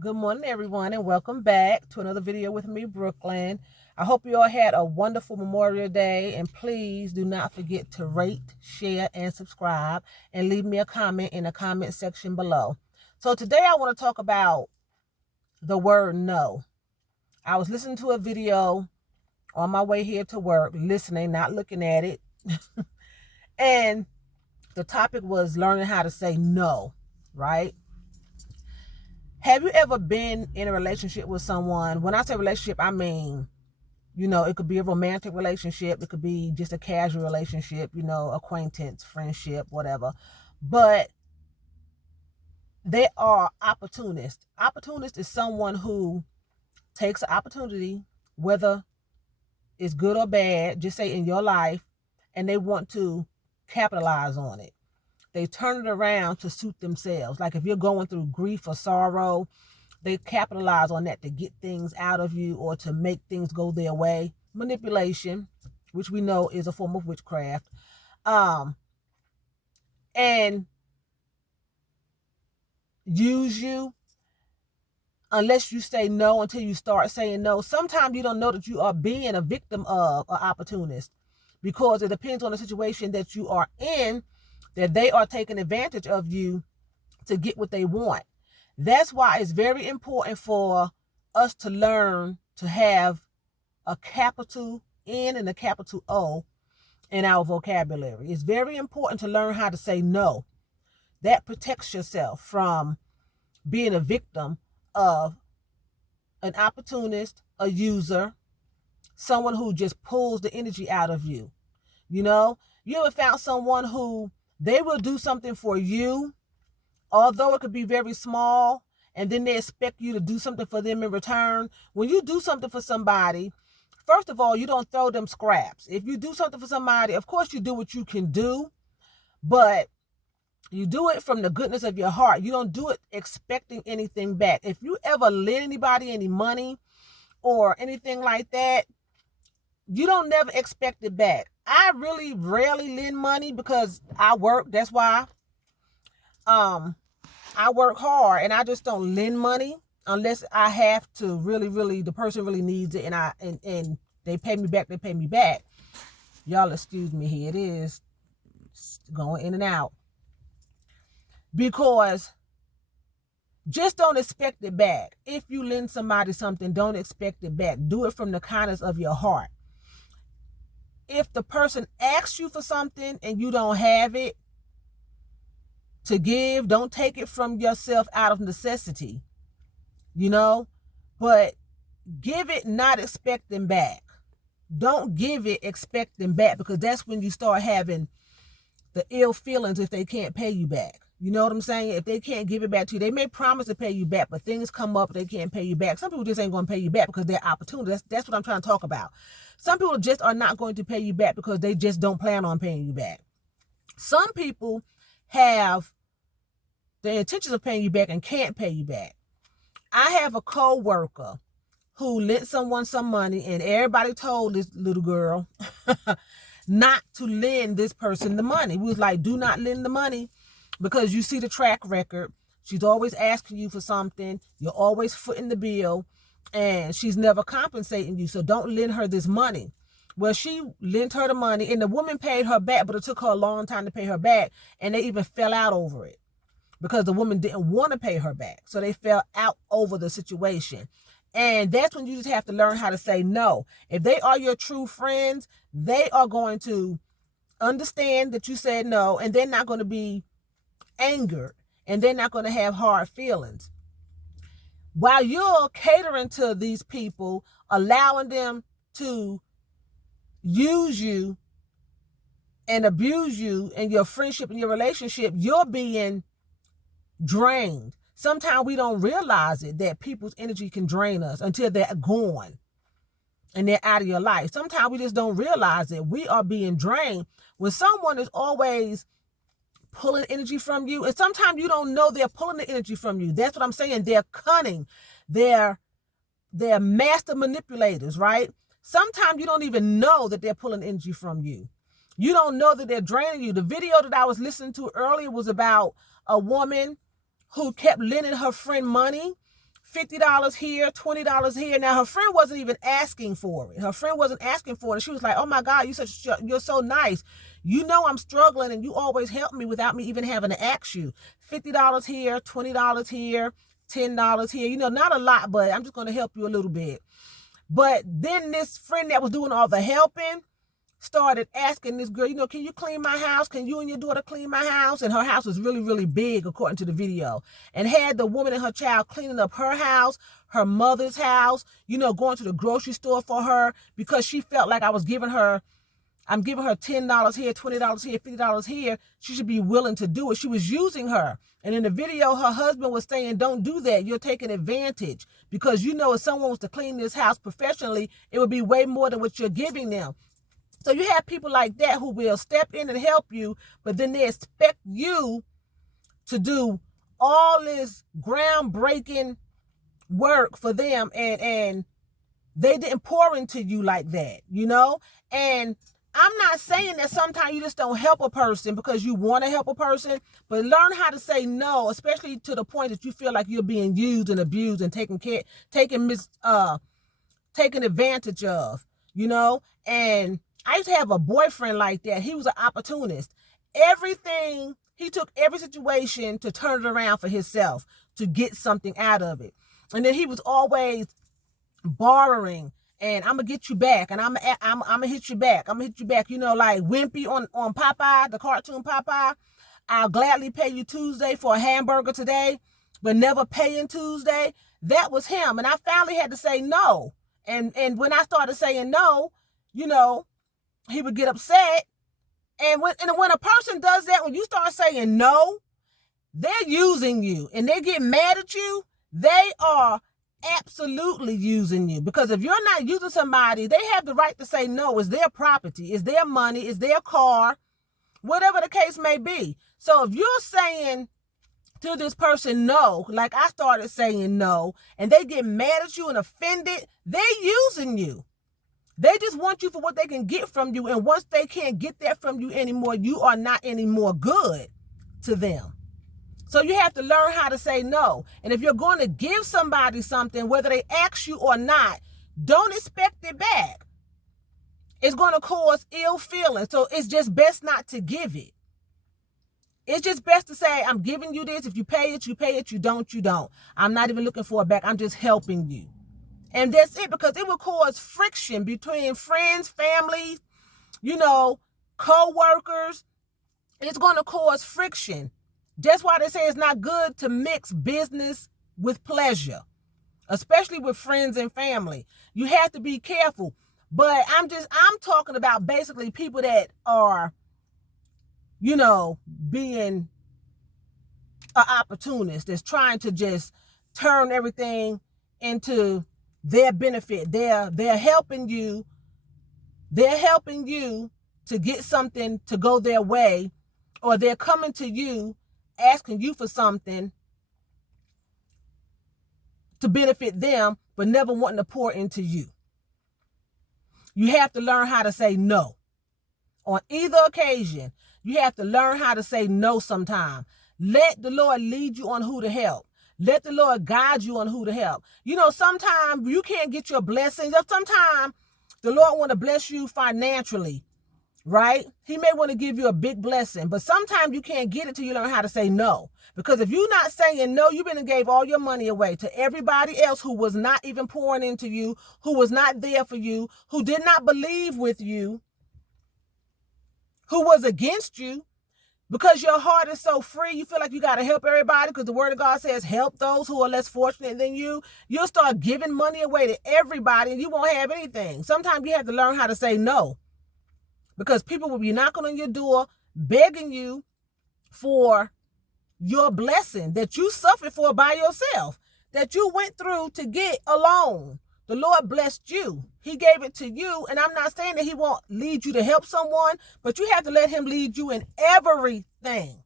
Good morning, everyone, and welcome back to another video with me, Brooklyn. I hope you all had a wonderful Memorial Day, and please do not forget to rate, share, and subscribe, and leave me a comment in the comment section below. So today I want to talk about the word no. I was listening to a video on my way here to work, listening, not looking at it, and the topic was learning how to say no, right? Have you ever been in a relationship with someone? When I say relationship, I mean, it could be a romantic relationship. It could be just a casual relationship, acquaintance, friendship, whatever. But they are opportunists. Opportunist is someone who takes an opportunity, whether it's good or bad, just say in your life, and they want to capitalize on it. They turn it around to suit themselves. Like if you're going through grief or sorrow, they capitalize on that to get things out of you or to make things go their way. Manipulation, which we know is a form of witchcraft. And use you unless you say no until you start saying no. Sometimes you don't know that you are being a victim of an opportunist because it depends on the situation that you are in, that they are taking advantage of you to get what they want. That's why it's very important for us to learn to have a capital N and a capital O in our vocabulary. It's very important to learn how to say no. That protects yourself from being a victim of an opportunist, a user, someone who just pulls the energy out of you. You ever found someone who they will do something for you, although it could be very small, and then they expect you to do something for them in return? When you do something for somebody, first of all, you don't throw them scraps. If you do something for somebody, of course you do what you can do, but you do it from the goodness of your heart. You don't do it expecting anything back. If you ever lend anybody any money or anything like that, you don't never expect it back. I really rarely lend money because I work. That's why I work hard, and I just don't lend money unless I have to really, the person really needs it, and they pay me back, Y'all excuse me, here it is, going in and out. Because just don't expect it back. If you lend somebody something, don't expect it back. Do it from the kindness of your heart. If the person asks you for something and you don't have it to give, don't take it from yourself out of necessity, but give it not expecting back. Don't give it expecting back, because that's when you start having the ill feelings if they can't pay you back. You know what I'm saying? If they can't give it back to you, they may promise to pay you back, but things come up, they can't pay you back. Some people just ain't going to pay you back because they're opportunities. That's what I'm trying to talk about. Some people just are not going to pay you back because they just don't plan on paying you back. Some people have the intentions of paying you back and can't pay you back. I have a co-worker who lent someone some money, and everybody told this little girl not to lend this person the money. We was like, do not lend the money, because you see the track record. She's always asking you for something. You're always footing the bill, and she's never compensating you. So don't lend her this money. Well, she lent her the money, and the woman paid her back, but it took her a long time to pay her back, and they even fell out over it because the woman didn't want to pay her back. So they fell out over the situation. And that's when you just have to learn how to say no. If they are your true friends, they are going to understand that you said no, and they're not going to be angered, and they're not going to have hard feelings. While you're catering to these people, allowing them to use you and abuse you in your friendship and your relationship, you're being drained. Sometimes we don't realize it, that people's energy can drain us until they're gone and they're out of your life. Sometimes we just don't realize it. We are being drained when someone is always pulling energy from you, and sometimes you don't know they're pulling the energy from you. That's what I'm saying. They're cunning. They're master manipulators, right? Sometimes you don't even know that they're pulling energy from you. You don't know that they're draining you. The video that I was listening to earlier was about a woman who kept lending her friend money $50 here, $20 here. Now her friend wasn't even asking for it. And she was like, "Oh my God, you're so nice. You know I'm struggling and you always help me without me even having to ask you. $50 here, $20 here, $10 here. Not a lot, but I'm just going to help you a little bit." But then this friend that was doing all the helping started asking this girl, "Can you clean my house? Can you and your daughter clean my house?" And her house was really, really big, according to the video. And had the woman and her child cleaning up her house, her mother's house, going to the grocery store for her, because she felt like I'm giving her $10 here, $20 here, $50 here. She should be willing to do it. She was using her. And in the video, her husband was saying, "Don't do that. You're taking advantage. Because if someone was to clean this house professionally, it would be way more than what you're giving them." So you have people like that who will step in and help you, but then they expect you to do all this groundbreaking work for them, and they didn't pour into you like that, And I'm not saying that sometimes you just don't help a person because you want to help a person, but learn how to say no, especially to the point that you feel like you're being used and abused and taken advantage of, And I used to have a boyfriend like that. He was an opportunist. He took every situation to turn it around for himself, to get something out of it. And then he was always borrowing, and I'm going to get you back, and I'm going to hit you back. I'm going to hit you back. Like Wimpy on Popeye, the cartoon Popeye. "I'll gladly pay you Tuesday for a hamburger today, but never paying Tuesday." That was him. And I finally had to say no. And when I started saying no, he would get upset. And when a person does that, when you start saying no, they're using you and they get mad at you. They are absolutely using you, because if you're not using somebody, they have the right to say no. It's their property, it's their money, it's their car, whatever the case may be. So if you're saying to this person no, like I started saying no, and they get mad at you and offended, they're using you. They just want you for what they can get from you. And once they can't get that from you anymore, you are not any more good to them. So you have to learn how to say no. And if you're going to give somebody something, whether they ask you or not, don't expect it back. It's going to cause ill feelings. So it's just best not to give it. It's just best to say, "I'm giving you this. If you pay it, you pay it. You don't, you don't. I'm not even looking for it back. I'm just helping you." And that's it, because it will cause friction between friends, family, co-workers. It's going to cause friction. That's why they say it's not good to mix business with pleasure, especially with friends and family. You have to be careful. But I'm talking about basically people that are, being an opportunist, that's trying to just turn everything into their benefit. They're helping you. They're helping you to get something to go their way, or they're coming to you asking you for something to benefit them, but never wanting to pour into you. You have to learn how to say no. On either occasion, you have to learn how to say no sometime. Let the Lord lead you on who to help. Let the Lord guide you on who to help. Sometimes you can't get your blessings. Sometimes the Lord want to bless you financially, right? He may want to give you a big blessing, but sometimes you can't get it till you learn how to say no. Because if you're not saying no, you've been and gave all your money away to everybody else who was not even pouring into you, who was not there for you, who did not believe with you, who was against you. Because your heart is so free, you feel like you got to help everybody, because the word of God says help those who are less fortunate than you. You'll start giving money away to everybody and you won't have anything. Sometimes you have to learn how to say no, because people will be knocking on your door, begging you for your blessing that you suffered for by yourself, that you went through to get alone. The Lord blessed you. He gave it to you. And I'm not saying that he won't lead you to help someone, but you have to let him lead you in everything.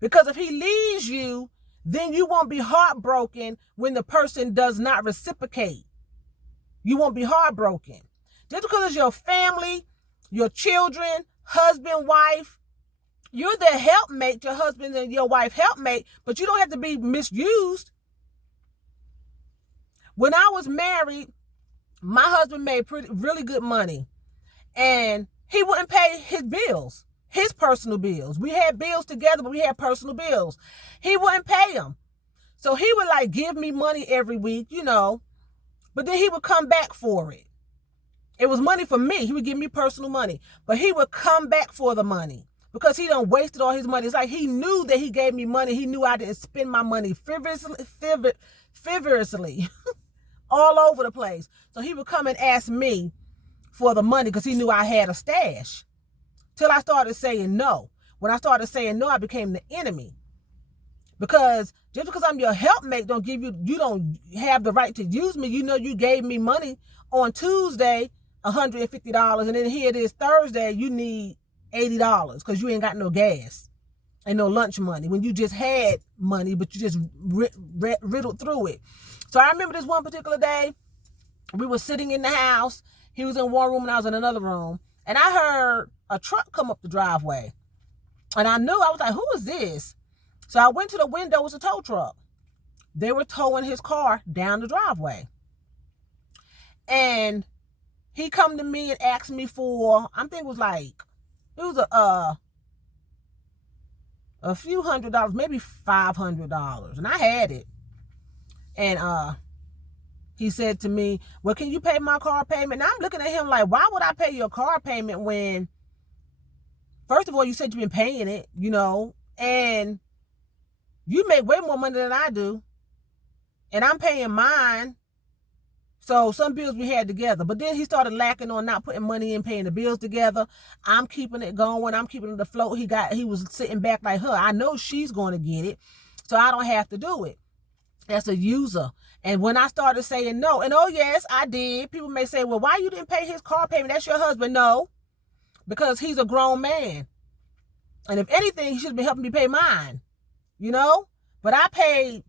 Because if he leads you, then you won't be heartbroken when the person does not reciprocate. You won't be heartbroken. Just because it's your family, your children, husband, wife, you're the helpmate, your husband and your wife helpmate, but you don't have to be misused. When I was married, my husband made really good money, and he wouldn't pay his bills, his personal bills. We had bills together, but we had personal bills. He wouldn't pay them. So he would like give me money every week, you know, but then he would come back for it. It was money for me. He would give me personal money, but he would come back for the money because he done wasted all his money. It's like he knew that he gave me money. He knew I didn't spend my money frivolously all over the place. So he would come and ask me for the money because he knew I had a stash. Till I started saying no. When I started saying no, I became the enemy. Because just because I'm your helpmate don't give you don't have the right to use me. You know, you gave me money on Tuesday, $150, and then here it is Thursday, you need $80 because you ain't got no gas and no lunch money when you just had money, but you just riddled through it. So I remember this one particular day, we were sitting in the house. He was in one room and I was in another room, and I heard a truck come up the driveway, and I knew, I was like, who is this? So I went to the window. It was a tow truck. They were towing his car down the driveway. And he come to me and asked me for, I think it was a few $100s, maybe $500. And I had it. And he said to me, well, can you pay my car payment? Now I'm looking at him like, why would I pay your car payment when, first of all, you said you've been paying it, you know, and you make way more money than I do, and I'm paying mine. So some bills we had together. But then he started lacking on not putting money in, paying the bills together. I'm keeping it going. I'm keeping it afloat. He was sitting back like, I know she's going to get it, so I don't have to do it. That's a user. And when I started saying no, and oh yes, I did. People may say, well, why you didn't pay his car payment? That's your husband. No, because he's a grown man. And if anything, he should have been helping me pay mine. You know, but I paid,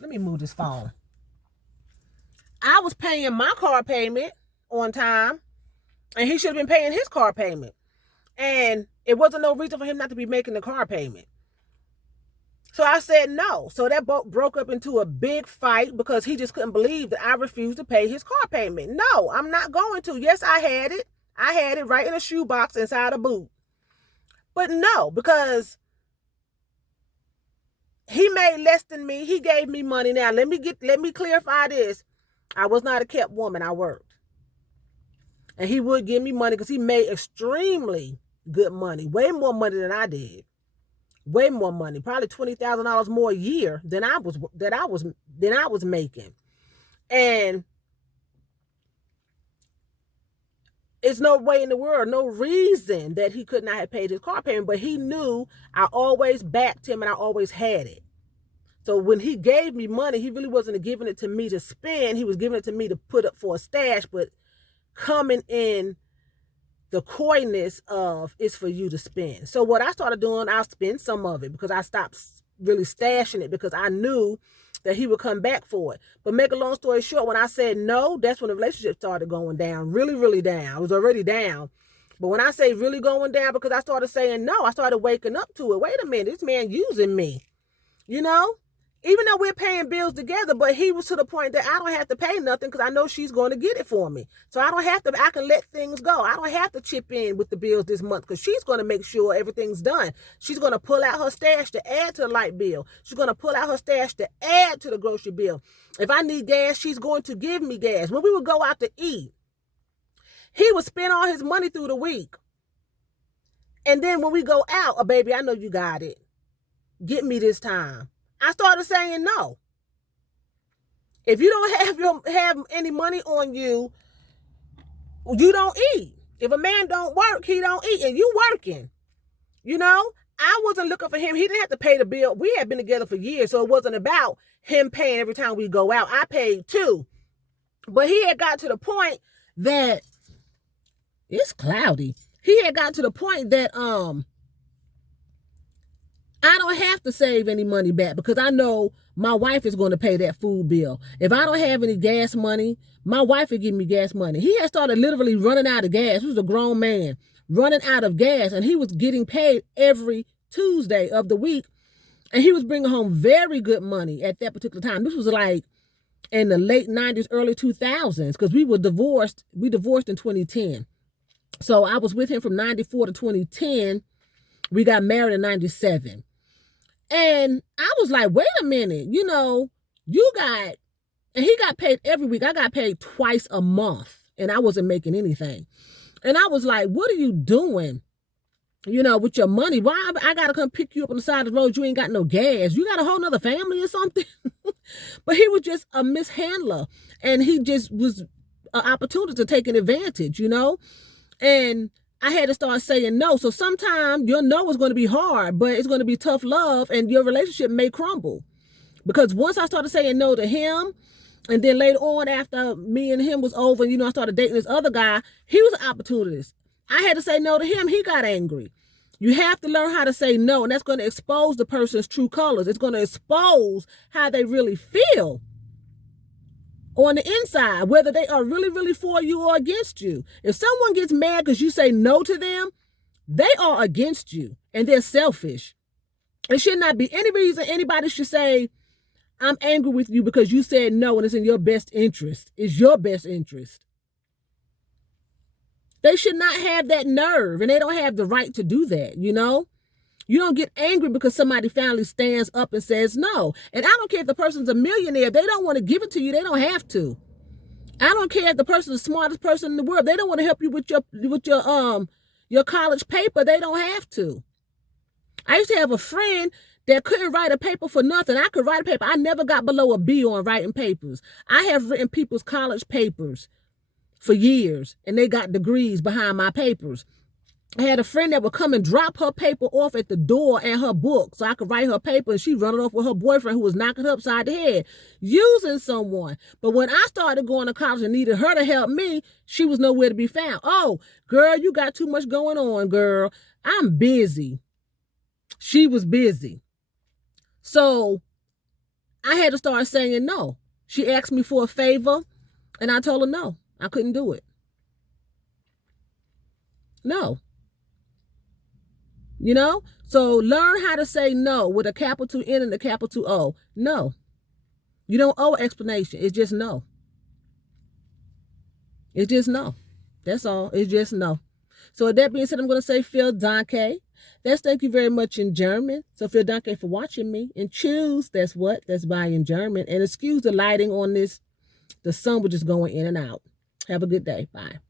let me move this phone. I was paying my car payment on time, and he should have been paying his car payment. And it wasn't no reason for him not to be making the car payment. So I said no. So that broke up into a big fight because he just couldn't believe that I refused to pay his car payment. No, I'm not going to. Yes, I had it. I had it right in a shoebox inside a boot. But no, because he made less than me. He gave me money. Now, let me clarify this. I was not a kept woman. I worked. And he would give me money because he made extremely good money. Way more money than I did. Way more money. Probably $20,000 more a year than I was making. And it's no way in the world, no reason that he could not have paid his car payment, but he knew I always backed him and I always had it. So when he gave me money, he really wasn't giving it to me to spend. He was giving it to me to put up for a stash, but coming in the coyness of it's for you to spend. So what I started doing, I'll spend some of it because I stopped really stashing it because I knew that he would come back for it. But make a long story short, when I said no, that's when the relationship started going down, really, really down. It was already down. But when I say really going down, because I started saying no, I started waking up to it. Wait a minute, this man using me, you know? Even though we're paying bills together, but he was to the point that I don't have to pay nothing because I know she's going to get it for me. So I can let things go. I don't have to chip in with the bills this month because she's going to make sure everything's done. She's going to pull out her stash to add to the light bill. She's going to pull out her stash to add to the grocery bill. If I need gas, she's going to give me gas. When we would go out to eat, he would spend all his money through the week. And then when we go out, oh, baby, I know you got it. Get me this time. I started saying no. If you don't have any money on you, you don't eat. If a man don't work, he don't eat. And you working. You know, I wasn't looking for him. He didn't have to pay the bill. We had been together for years, so it wasn't about him paying every time we go out. I paid too. But he had got to the point that it's cloudy. He had got to the point that I don't have to save any money back because I know my wife is going to pay that food bill. If I don't have any gas money, my wife will give me gas money. He had started literally running out of gas. He was a grown man running out of gas, and he was getting paid every Tuesday of the week, and he was bringing home very good money at that particular time. This was like in the late 90s, early 2000s, because we divorced in 2010. So I was with him from 94 to 2010. We got married in 97. And I was like, wait a minute, and he got paid every week. I got paid twice a month and I wasn't making anything. And I was like, what are you doing? With your money? Why I gotta come pick you up on the side of the road? You ain't got no gas. You got a whole nother family or something? But he was just a mishandler. And he just was an opportunity to take an advantage, And I had to start saying no. So sometimes your no is going to be hard, but it's going to be tough love and your relationship may crumble. Because once I started saying no to him, and then later on after me and him was over, I started dating this other guy, he was an opportunist. I had to say no to him. He got angry. You have to learn how to say no, and that's going to expose the person's true colors. It's going to expose how they really feel on the inside, whether they are really, really for you or against you. If someone gets mad because you say no to them, they are against you, and they're selfish. It should not be any reason anybody should say, I'm angry with you because you said no and it's in your best interest. It's your best interest. They should not have that nerve, and they don't have the right to do that, You don't get angry because somebody finally stands up and says no. And I don't care if the person's a millionaire. If they don't want to give it to you, they don't have to. I don't care if the person's the smartest person in the world. They don't want to help you with your college paper. They don't have to. I used to have a friend that couldn't write a paper for nothing. I could write a paper. I never got below a B on writing papers. I have written people's college papers for years, and they got degrees behind my papers. I had a friend that would come and drop her paper off at the door and her book so I could write her paper, and she'd run it off with her boyfriend who was knocking her upside the head, using someone. But when I started going to college and needed her to help me, she was nowhere to be found. Oh, girl, you got too much going on, girl. I'm busy. She was busy. So I had to start saying no. She asked me for a favor, and I told her no. I couldn't do it. No. So learn how to say no with a capital N and a capital O. No. You don't owe an explanation. It's just no. It's just no. That's all. It's just no. So with that being said, I'm going to say vielen Dank. That's thank you very much in German. So vielen Dank for watching me. And choose, that's bye in German. And excuse the lighting on this. The sun was just going in and out. Have a good day. Bye.